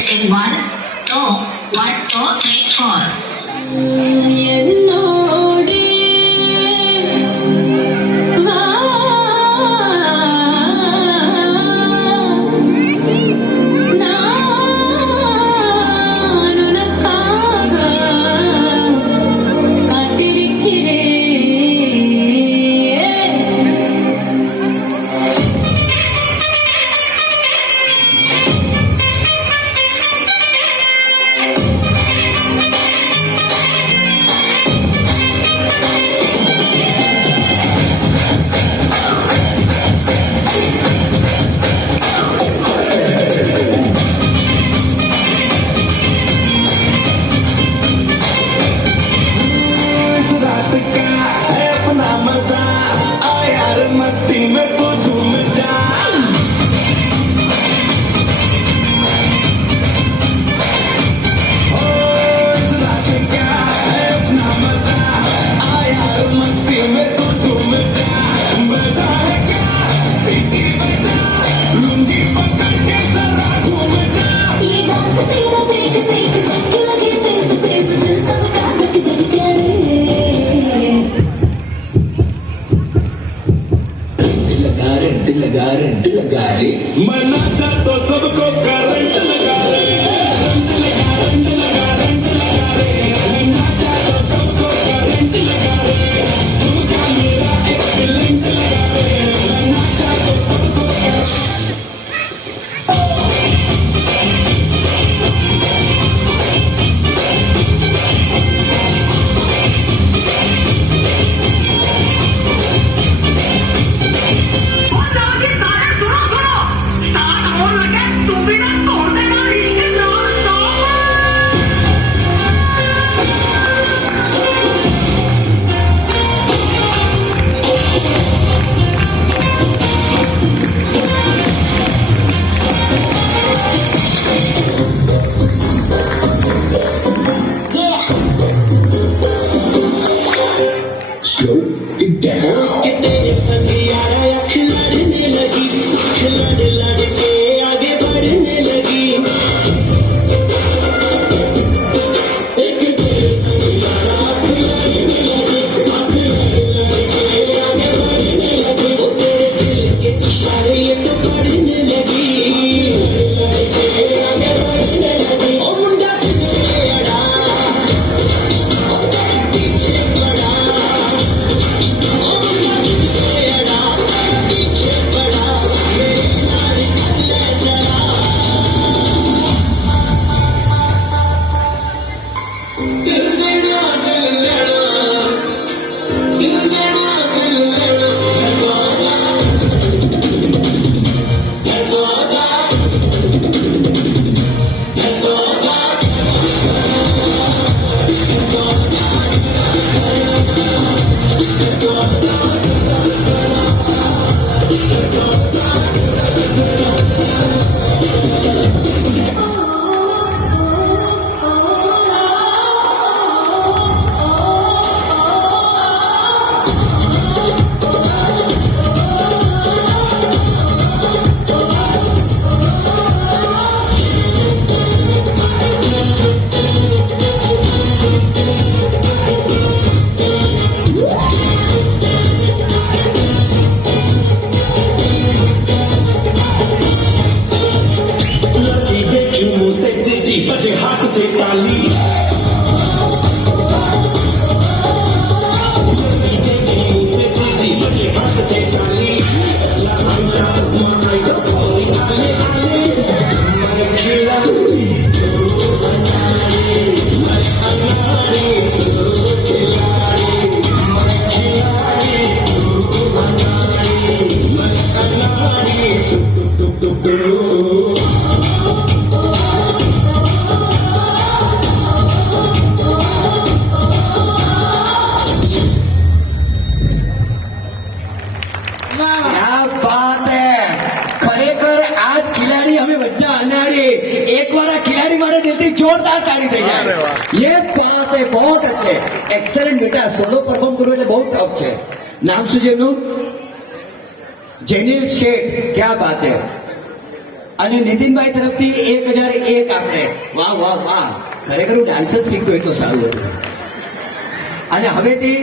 Testing 1, 2, 1, 2, 3, 4. என்னோடே வா நான் உனக்காக காத்திருக்கிறேன். इस रात का है अपना मजा आ यार मस्ती में तू झूम जा ओ इस रात का है अपना मजा आ यार मस्ती में तू झूम जा मजा है क्या सीटी बजा लुंगी पकड़ के जरा घूम जा ये डांस तेरा देख देख झटके लगे तेज तेज दिल सबका धक धक करे. रेंट लगा रे मना चाहतो सबको करंट लगा रे करंट लगा रेंट लगा रेंट लगा रे मना चाहतो सबको करंट लगा रे तुमका मेरा एक्सीलेंट लगा रे मना चाहतो सबको slow it down तेरे संग यारा खिलड़ने लगी खिलड़ लड़ के आगे बढ़ने लगी एक तेरे संग यारा खिलड़ने लगी खिलड़ लड़ के आगे बढ़ने लगी वो तेरे दिल के इशारे ये तो पढ़ने लगी लड़ के आगे बढ़ने लगी ओ मुंडा से अड़ा ओ तेरे पीछे पड़ा बजे हाथ से ताली बजे हाथ से ताली जोरदार ताली दे जाए। ये बात है, बहुत अच्छे, एक्सेलेंट बेटा। सोलो परफॉर्म करो એટલે બહુ ટફ છે। નામ શું છે એમનું? જેનિલ શેઠ। क्या बात है। અને નીતિનભાઈ તરફથી 1001 આપણે. વાહ વાહ વાહ, ખરેખર ડાન્સ જ શીખતો હોય તો સારું હતું. અને હવેથી